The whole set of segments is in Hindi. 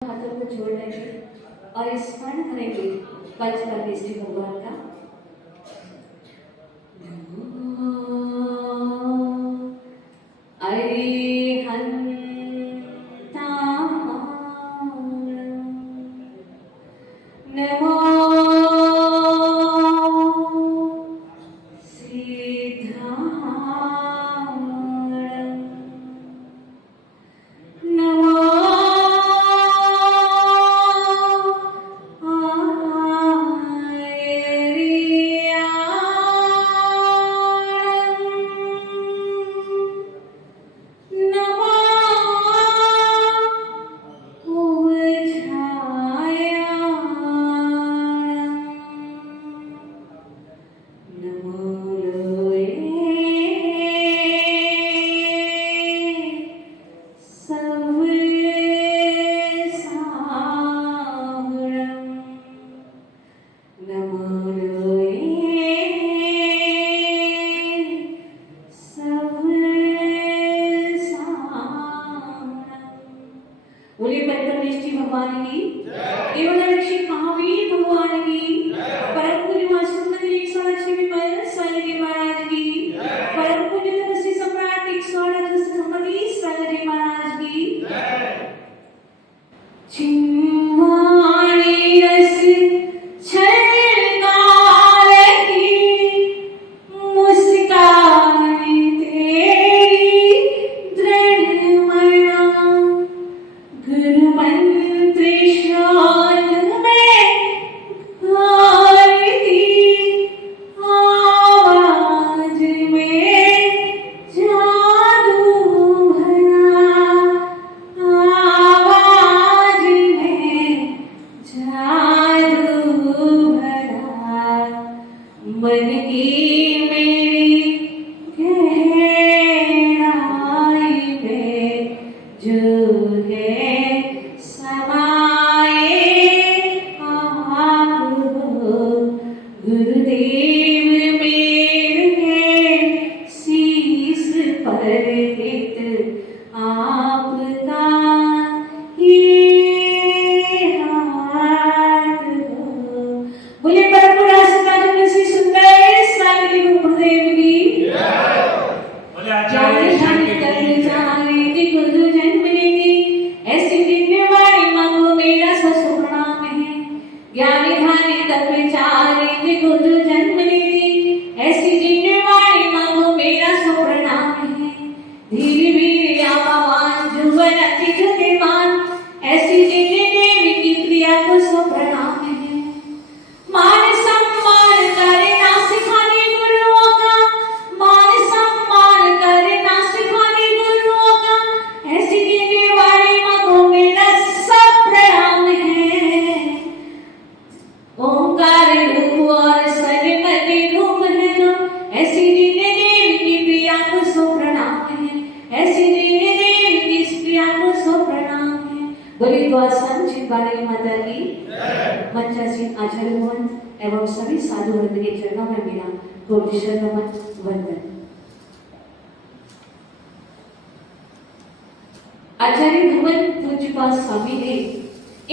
हाथों को जोड़ लेंगे और स्मरण करेंगे पंचकर्म इष्टि भगवान का। नमो बोले पंचकर्म भगवान की केवल रक्षक महावीर भगवान की परम पूज्य मां सुंदरी 108 साल के महाराज की परम पूज्य तपस्वी सम्राट 108 संपत्ति साल के महाराज की चिंवाणी रस छलकार की मुस्कान तेरी दृढ़ मना गुरु मंत्र शान में गाती आवाज में जादू भरा आवाज में जादू भरा मन की मेरी गहराई में जो है समाए आप हो गुरुदेव मेरे शीश पर हित आपका ये हाथ हो। बोले परम रास्ता जो श्री सुंदर सागरी गुरुदेव की जाने जाने कर जाने की गुरु जन्म लेती ऐसी दिव्य वाणी मांगो मेरा ससुर प्रणाम है। ज्ञानी ध्यानी तत्व विचारे की गुरु जन्म लेती ऐसी दिव्य वाणी मांगो मेरा ससुर प्रणाम है। धीरे वीर यावान जुवन अति जुगेमान ऐसी दिव्य देवी की प्रिया को सो प्रणाम है। मान सम्मान करे ना सिखाने गुरुओं का मान सम्मान करे ना सिखाने गुरुओं का ऐसी दिव्य वाणी मांगो मेरा सब प्रणाम है। ओंकार रूप और सर्वमति रूप है जो ऐसी दिव्य देवी की प्रिया को सो प्रणाम है। ऐसी दिव्य देवी की प्रिया को सो प्रणाम है। बोली द्वार संचित बालाजी माता की मंचासीन आचार्य भवन एवं सभी साधु वृंद के चरणों में मेरा कोटि शरणों वंदन। आचार्य भवन पूज्यपाद स्वामी ने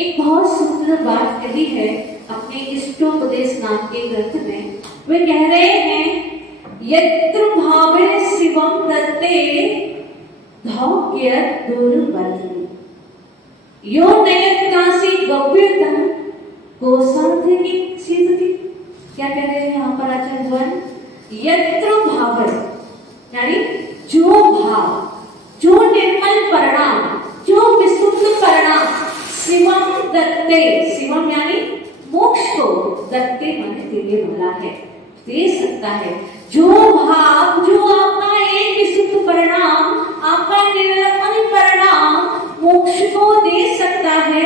एक बहुत सुंदर बात कही है अपने इष्टोपदेश नाम के ग्रंथ में। वे कह रहे हैं यत्र भावे शिवम दत्ते धौक्यत दूरवर्ती यो नयनकासी गव्यतम कोसार्थकी सिद्धि। क्या कह रहे हैं यहाँ पर आचार्य भवन? यत्र भावे यानी जो भाव जो निर्मल परिणाम जो विशुद्ध परिणाम शिवम दत्ते शिवम यानी मोक्ष को दत्ते माने देने वाला है दे सकता है। जो भाव जो आपका एक विशुद्ध परिणाम आपका निर्मल परिणाम मोक्ष को दे सकता है।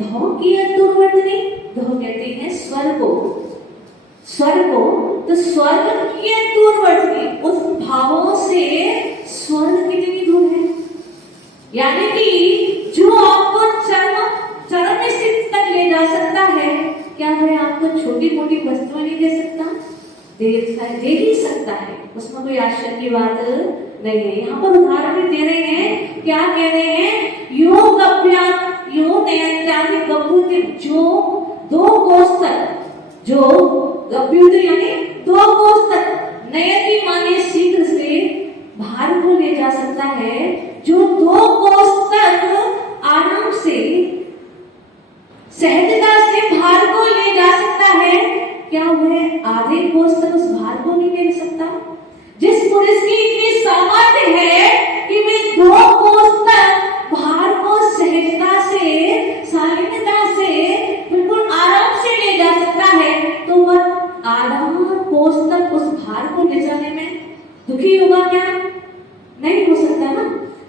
धौ की दुर्वर्तनी धौ कहते हैं स्वर्ग को तो स्वर्ग की दूरवर्ती उस भावों से स्वर्ग कितनी दूर है। यानी कि जो आपको चरम स्थिति तक ले जा सकता है क्या वह आपको छोटी मोटी वस्तुएं नहीं दे सकता? दे ही सकता है, उसमें कोई आश्चर्य की बात नहीं है। यहाँ पर उदाहरण भी दे रहे हैं, क्या कह रहे हैं? योग अभ्यास यो नयन जो 2 कोस तक, जो गभ्युत यानी 2 कोस तक नयति माने शीघ्र से भार को ले जा सकता है, जो 2 कोस तक आराम से सहजता से भार को ले जा सकता है, क्या वह आधे कोस तक उस भार को नहीं ले सकता? जिस पुरुष की इतनी सामर्थ्य है कि वे 2 कोस तक भार को सहजता से, शालीनता से, बिल्कुल आराम से ले जा सकता है, तो वह आधा कोस तक उस भार को ले जाने में दुखी होगा क्या? नहीं हो सकता ना।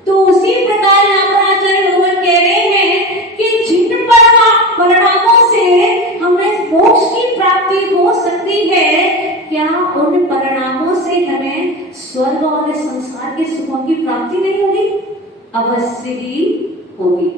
तो उसी प्रकार यहाँ पर आचार्य भगवान कह रहे हैं कि जिन परिणामों से हमें मोक्ष की प्राप्ति हो सकती है, क्या उन परिणामों से हमें स्वर्ग और संसार के सुखों की प्राप्ति नहीं होगी? अवश्य ही होगी।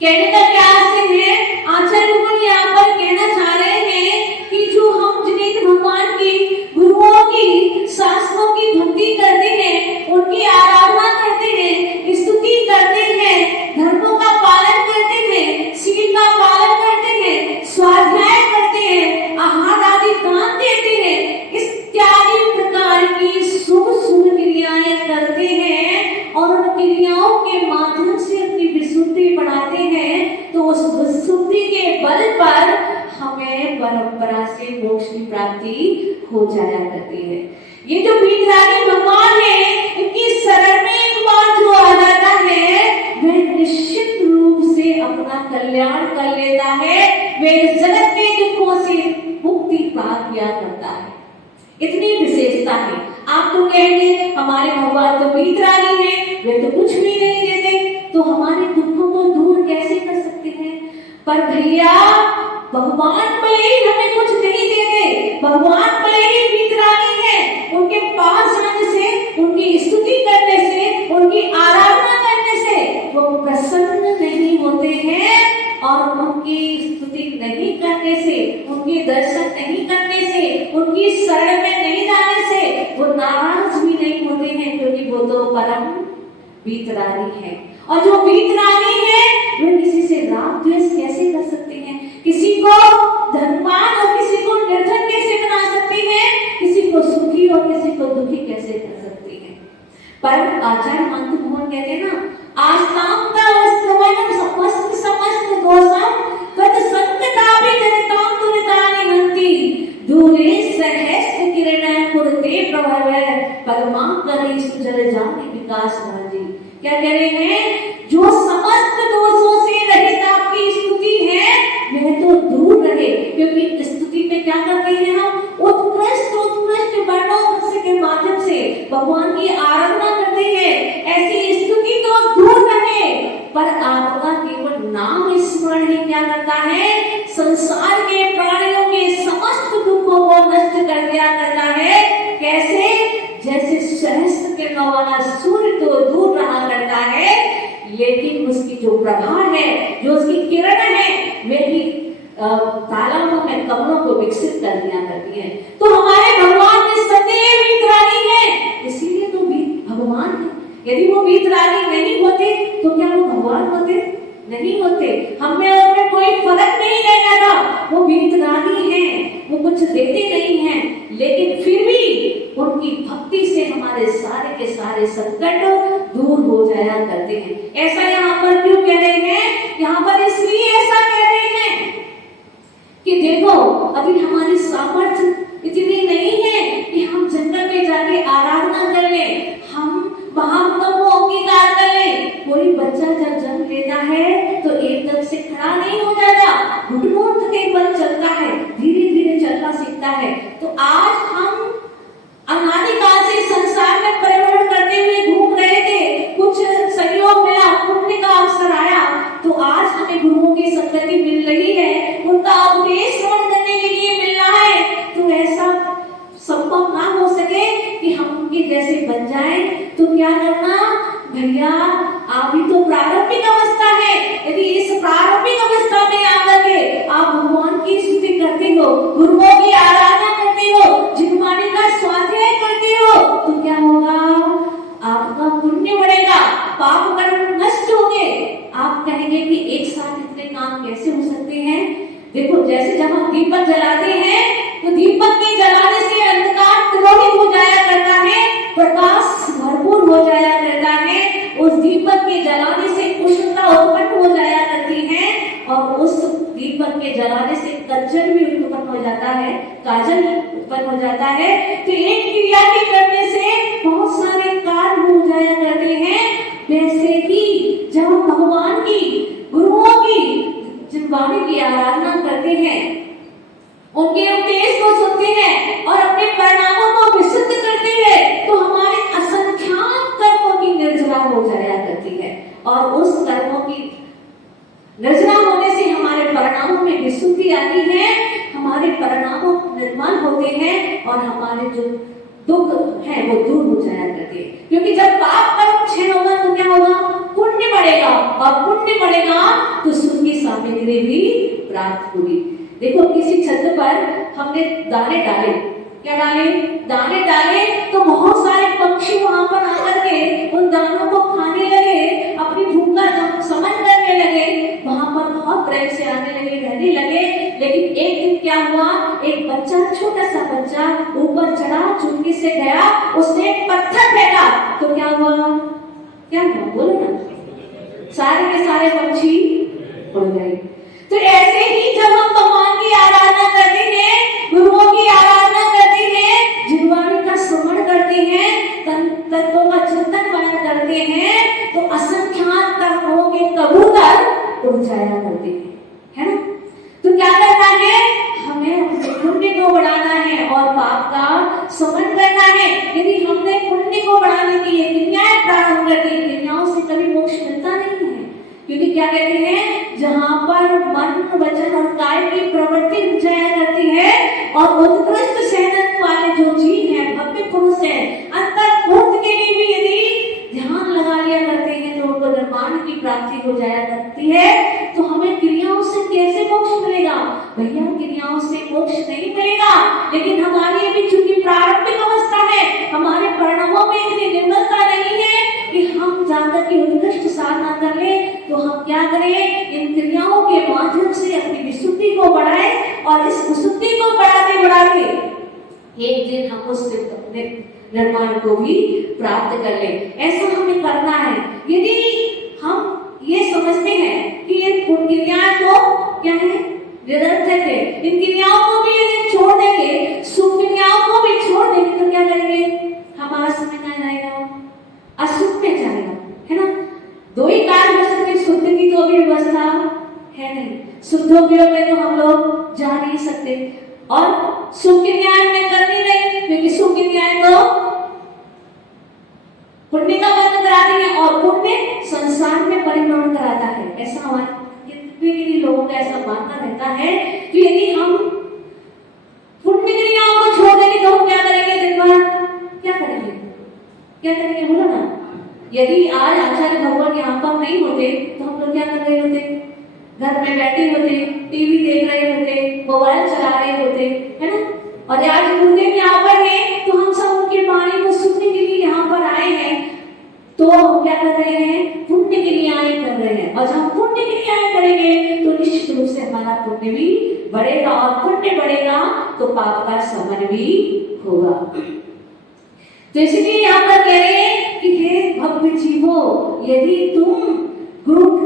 कहने का क्या अर्थ है? आचार्य भगवान यहाँ पर कहना चाह रहे हैं कि जो हम जिन भगवान की, गुरुओं की, शास्त्रों की भक्ति करते हैं, उनकी आराधना करते हैं, स्तुति करते हैं, धर्मों का पालन करते हैं, शील का पालन करते हैं, स्वाध्याय करते हैं, आहार आदि दान देते हैं, इत्यादि प्रकार की शुभ शुभ क्रियाएं करते हैं और उन क्रियाओं के माध्यम से अपनी विशुद्धि बढ़ाते हैं, तो उस विशुद्धि के बल पर हमें परंपरा से मोक्ष की प्राप्ति हो जाया करती है। ये जो वीतरागी भगवान है, इनकी शरण में एक बार जो आ जाता है, वह निश्चित रूप से अपना कल्याण कर लेता है, वह जगत के दुखों से मुक्ति प्राप्त किया करता है। इतनी विशेषता है। आप तो कहेंगे हमारे भगवान तो वीतरागी हैं, वे तो कुछ भी नहीं देते, तो हमारे दुखों को दूर कैसे कर सकते हैं? पर भैया, भगवान भले ही हमें कुछ नहीं देते, भगवान भले ही वीतरागी हैं, उनके पास जाने से, उनकी स्तुति करने से, उनकी आराधना करने से वो प्रसन्न नहीं होते हैं, और उनकी स्तुति नहीं करने से, उनके दर्शन नहीं करने से, उनकी शरण में नहीं जाने से वो नाराज भी नहीं होते हैं, क्योंकि वो तो परम वीतरागी है। और जो वीतरागी है, वे किसी से राग द्वेष कैसे कर सकते हैं? किसी को धनवान और किसी को निर्धन कैसे बना सकती है? किसी को सुखी और किसी को दुखी कैसे कर सकती है? पर आचार्य मंत्र भगवान कहते हैं ना, आस्ताम का समस्त समस्त दोषम तद संकटापि जनिताम तुनितानि हन्ति दूरे सहस्र किरण कुरुते प्रभवे परमा करे सुजल जाने विकास भाजी। क्या कह रहे हैं? जो समस्त दोषों से रहित आपकी स्तुति है, वह तो दूर रहे, क्योंकि स्तुति में क्या करते हैं हम? उत्कृष्ट उत्कृष्ट वर्णों के माध्यम से भगवान की आराधना करते हैं। ऐसी स्तुति तो दूर रहे, पर आपका केवल नाम स्मरण ही क्या करता है? संसार के प्राणियों के समस्त दुखों को नष्ट कर दिया करता है। कैसे? जैसे सहस्त्र किरणों वाला सूर्य तो दूर रहा करता है, लेकिन उसकी जो प्रभा है, जो उसकी किरण है, वे भी तालाबों में कमलों को विकसित कर दिया करती है। तो हमारे भगवान में सदैव वीतरागी है, इसीलिए तो भगवान है। यदि वो वीतरागी नहीं होते तो क्या वो भगवान होते? नहीं होते। हमें और में कोई फर्क नहीं रह जाता। वो वीतरागी हैं, वो कुछ देते नहीं हैं, लेकिन फिर भी उनकी भक्ति से हमारे सारे के सारे संकट दूर हो जाया करते हैं। ऐसा यहाँ पर क्यों कह रहे हैं? यहाँ पर इसलिए ऐसा कह रहे हैं कि देखो, अभी हमारी सामर्थ्य इतनी नहीं है कि हम जंगल में जाके आराधना कर ले, हम महात्माओं को अंगीकार कर ले। कोई बच्चा जब जन्म लेता है तो एकदम से खड़ा नहीं हो जाता, घुटनों के बल चलता है, धीरे धीरे चलना सीखता है। तो आज हम अनादिकाल से संसार में परिभ्रमण करते हुए घूम रहे थे, कुछ संयोग मिला, पुण्य का अवसर आया, तो आज हमें गुरुओं की संगति मिल रही है, उनका उपदेश श्रवण करने के लिए मिल रहा है। तो ऐसा संभव ना हो सके कि हम उनके जैसे बन जाएं, तो क्या करना भैया? अभी तो प्रारंभिक अवस्था है। यदि इस प्रारंभिक अवस्था में आकर के आप भगवान की स्तुति करते हो, गुरुओं की आराधना करते हो, जिनवाणी का स्वाध्याय करते हो, तो क्या होगा? आपका पुण्य बढ़ेगा, पाप कर्म नष्ट होंगे। आप कहेंगे कि एक साथ इतने काम कैसे हो सकते हैं? देखो, जैसे जब हम दीपक जलाते हैं तो दीपक के जलाने से अंधकार तिरोहित हो जाया करता है, प्रकाश भरपूर हो जाया करता है। उस दीपक के जलाने से उष्णता उत्पन्न हो जाया करती है और उस दीपक के जलाने से कज्जल भी उत्पन्न हो जाता है, काजल उत्पन्न हो जाता है। तो एक क्रिया के करने से बहुत सारे कार्य हो जाया करते हैं। वैसे ही जब हम भगवान की, गुरुओं की जिन वाणी की आराधना करते हैं, उनके उपदेश को सुनते हैं और अपने परिणामों को विशुद्ध करते हैं, तो हमारे असंख्यात कर्मों की निर्जरा हो जाया करती है और उस कर्मों की निर्जरा होने से हमारे परिणामों में विशुद्धि आती है, हमारे परिणामों निर्मल होते हैं और हमारे जो दुख है वो दूर हो जाया करते हैं। क्योंकि जब पाप कर्म क्षीण होगा तो क्या होगा? पुण्य बढ़ेगा और पुण्य बढ़ेगा तो सुख की सामग्री भी प्राप्त होगी। देखो, किसी छत पर हमने दाने डाले, क्या डाले? दाने डाले तो बहुत सारे पक्षी वहां पर आकर के उन दानों को खाने लगे, अपनी भूख का समन करने लगे, वहां पर बहुत प्रेम से आने लगे, रहने लगे। लेकिन एक दिन क्या हुआ? एक बच्चा, छोटा सा बच्चा ऊपर चढ़ा, चुटकी से गया, उसने पत्थर फेंका तो क्या हुआ? क्या हुआ? बोलो ना। सारे के सारे पक्षी उड़ गए। तो ऐसे ही जब हम भगवान की आराधना करते हैं, गुरुओं की आराधना करते हैं, जिनवाणी का स्मरण करते हैं, तत्वों का चिंतन मनन करते हैं, तो असंख्यात कर्मों के कबूतर उड़ जाया करते हैं, है ना? तो क्या करना है? हमें अपने पुण्य को बढ़ाना है और पाप का स्मरण करना है। यदि हमने पुण्य को बढ़ाने के लिए क्रियाएं प्रारंभ कर दी, क्रियाओं से कभी मोक्ष मिलता नहीं है। क्योंकि क्या कहते हैं? जहां पर मन, वचन और काय की प्रवृत्ति हो जाया करती है और उत्कृष्ट सहन वाले जो जीव हैं, भव्य पुरुष हैं, अंतर पूर्त के लिए भी यदि ध्यान लगा लिया करते हैं तो उनको निर्माण की प्राप्ति हो जाया करती है। तो हमें क्रियाओं से कैसे मोक्ष मिलेगा? भैया, क्रियाओं से मोक्ष नहीं मिलेगा, लेकिन हमारी अभी चूंकि प्रारंभिक अवस्था है, हमारे परिणामों में इतनी निर्मलता नहीं है कि हम जाकर के उत्कृष्ट साधना कर ले। तो हम क्या करें? इन क्रियाओं के माध्यम से अपनी विशुद्धि को बढ़ाएं और इस विशुद्धि को बढ़ाते बढ़ाते एक दिन हम उस निर्माण को भी प्राप्त कर ले। ऐसा हमें करना है। यदि हम ये समझते हैं कि ये क्रियाएं तो क्या है? निरर्थक है, इन क्रियाओं को भी यदि छोड़ देंगे, शुभ क्रियाओं को भी छोड़ देंगे, तो क्या करेंगे? हमारा समय कहाँ जाएगा? अशुभ में जाएगा, है ना? दो ही कार्य हो सकते, शुद्ध की तो भी व्यवस्था है नहीं, शुद्धोपयोग में तो हम लोग जा नहीं सकते और शुभ क्रियाएं में करनी नहीं, क्योंकि शुभ क्रियाएं तो पुण्य का बंध कराती है और पुण्य संसार में परिभ्रमण कराता है। ऐसा हमारे कितने लोगों का ऐसा मानना रहता है कि यदि हम पुण्य क्रियाओं को छोड़ देंगे तो हम क्या करेंगे? दिन भर क्या करेंगे? क्या करेंगे? बोलो ना। यदि आज आचार्य भगवान यहाँ पर नहीं होते तो हम लोग क्या कर रहे होते? घर में बैठे होते, टीवी देख रहे होते, मोबाइल चला रहे होते, है ना? और आज गुरुदेव यहाँ पर है तो हम सब उनकी वाणी को सुनने के लिए यहाँ पर आए हैं। तो हम क्या कर रहे हैं? पुण्य क्रियाएं कर रहे हैं और जब हम पुण्य क्रियाएं करेंगे तो निश्चित रूप से हमारा पुण्य भी बढ़ेगा और पुण्य बढ़ेगा तो पाप का शमन भी होगा। तो इसलिए यहाँ पर कह रहे हैं कि हे भव्य जीवो, यदि तुम गुरु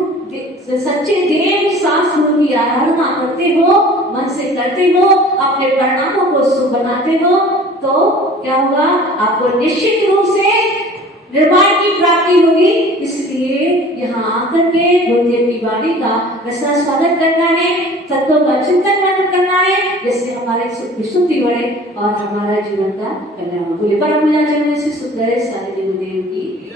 सच्चे देव शास्त्रों की आराधना करते हो, मन से करते हो, अपने परिणामों को शुभ बनाते हो, तो क्या होगा? आपको निश्चित रूप से निर्वाण की प्राप्ति होगी। इसलिए यहाँ आकर के गुरुदेव की वाणी का रसा स्वागत करना है, तत्वों का चिंतन मनन करना है, जिससे हमारे विशुद्धि बढ़े और हमारा जीवन का कल्याण हो। बोले परम पूज्य आचार्य श्री सुखदेव सारे गुरुदेव की